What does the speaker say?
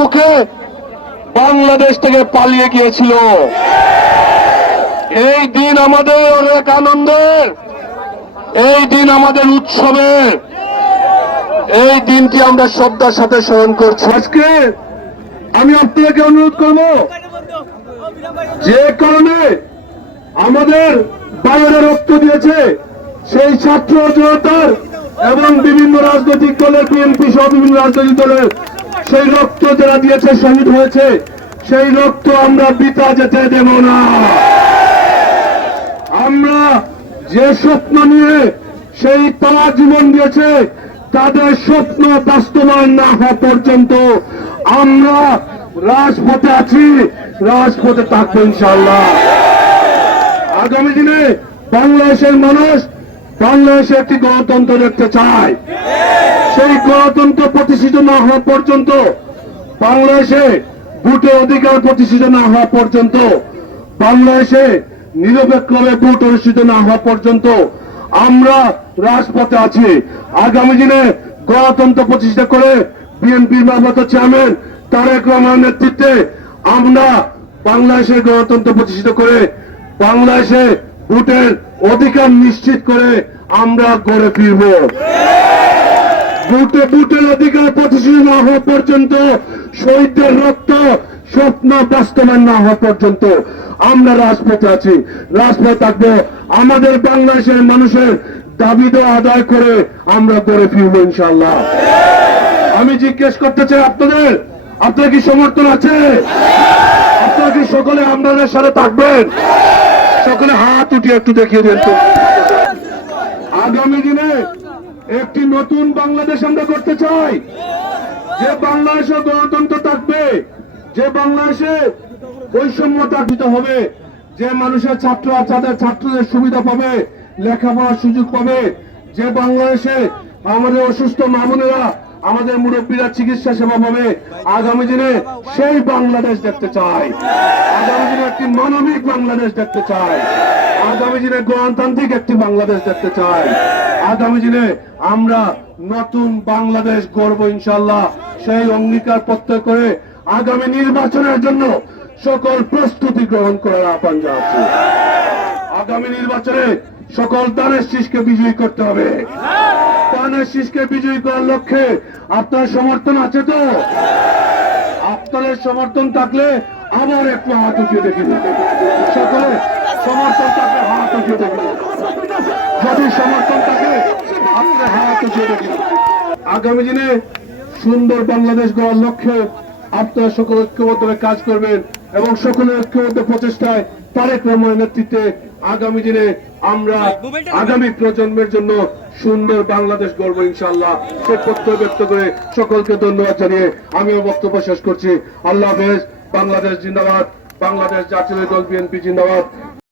মুখে বাংলাদেশ থেকে পালিয়ে গিয়েছিল। এই দিন আমাদের অনেক আনন্দের, এই দিন আমাদের উৎসবের, এই দিনটি আমরা শ্রদ্ধার সাথে স্মরণ করছি। আজকে আমি আপনাকে অনুরোধ করব যে কারণে আমাদের বাইরে রক্ত দিয়েছে সেই ছাত্র জনতার এবং বিভিন্ন রাজনৈতিক দলের, বিএনপি সহ বিভিন্ন রাজনৈতিক দলের সেই রক্ত যারা দিয়েছে, শহীদ হয়েছে, সেই রক্ত আমরা বিতা যেতে দেব না। আমরা যে স্বপ্ন নিয়ে সেই তারা জীবন দিয়েছে, তাদের স্বপ্ন বাস্তবায়ন না হওয়া পর্যন্ত আমরা রাজপথে আছি, রাজপথে থাকব ইনশাল্লাহ আগামী দিনে বাংলাদেশের মানুষ বাংলাদেশে একটি গণতন্ত্র দেখতে চায়। সেই গণতন্ত্র প্রতিষ্ঠিত না হওয়া পর্যন্ত বাংলাদেশে ভোটের অধিকার প্রতিষ্ঠিত না হওয়া পর্যন্ত, বাংলাদেশে নিরপেক্ষভাবে ভোট অনুষ্ঠিত না হওয়া পর্যন্ত আমরা রাজপথে আছি। আগামী দিনে গণতন্ত্র প্রতিষ্ঠা করে বিএনপির মারফত চেয়ারম্যান তারেক রহমানের নেতৃত্বে আমরা বাংলাদেশের গণতন্ত্র প্রতিষ্ঠিত করে বাংলাদেশে ভোটের অধিকার নিশ্চিত করে আমরা গড়ে ফিরব বুটে বুটের অধিকার প্রতিষ্ঠিত না হওয়া পর্যন্ত, শহীদদের রক্ত স্বপ্ন বাস্তবায়ন না হওয়া পর্যন্ত আমরা রাজপথে আছি। রাজপথ থাকব। আমাদের বাংলাদেশের মানুষের দাবি আদায় করে আমরা গড়ে ফিরবো ইনশাল্লাহ আমি জিজ্ঞেস করতে চাই আপনাদের, আপনার কি সমর্থন আছে? আপনারা কি সকলে আমাদের সাথে থাকবেন? সকলে হাত উঠিয়ে একটু দেখিয়ে দেন তো আগামী দিনে একটি নতুন বাংলাদেশ আমরা করতে চাই। যে বাংলাদেশে গণতন্ত্র থাকবে, যে বাংলাদেশে বৈষম্য তাকিত হবে, যে মানুষের ছাত্র তাদের ছাত্রদের সুবিধা পাবে, লেখাপড়ার সুযোগ পাবে, যে বাংলাদেশে আমাদের অসুস্থ মামুনেরা আমাদের মুরব্বীরা চিকিৎসা সেবা পাবে, আগামী দিনে সেই বাংলাদেশ দেখতে চাই। আগামী দিনে একটি মানবিক বাংলাদেশ দেখতে চাই। আগামী দিনে গণতান্ত্রিক একটি বাংলাদেশ দেখতে চাই। আগামী দিনে আমরা নতুন বাংলাদেশ গড়ব ইনশাল্লাহ সেই অঙ্গীকার প্রত্যয় করে আগামী নির্বাচনের জন্য সকল প্রস্তুতি গ্রহণ করার আহ্বান জানাচ্ছি। আগামী নির্বাচনে সকল দানের শীষকে বিজয়ী করতে হবে। দানের শীষকে বিজয়ী করার লক্ষ্যে আপনার সমর্থন আছে তো? আপনাদের সমর্থন থাকলে আবার একটু হাত উঠিয়ে দেখি। সকলে সমর্থন থাকলে হাত উঠিয়ে দেখি। যদি সমর্থন থাকে আগামী দিনে সুন্দর বাংলাদেশ গড়ার লক্ষ্যে আপনারা সকল ঐক্যবদ্ধভাবে কাজ করবেন এবং সকলের ঐক্যবদ্ধ প্রচেষ্টায় তারেক রহমানের নেতৃত্বে আগামী দিনে আমরা আগামী প্রজন্মের জন্য সুন্দর বাংলাদেশ গড়ব ইনশাল্লাহ সে প্রত্যয় ব্যক্ত করে সকলকে ধন্যবাদ জানিয়ে আমিও বক্তব্য শেষ করছি। আল্লাহ হাফেজ বাংলাদেশ জিন্দাবাদ বাংলাদেশ জাতীয় দল বিএনপি জিন্দাবাদ।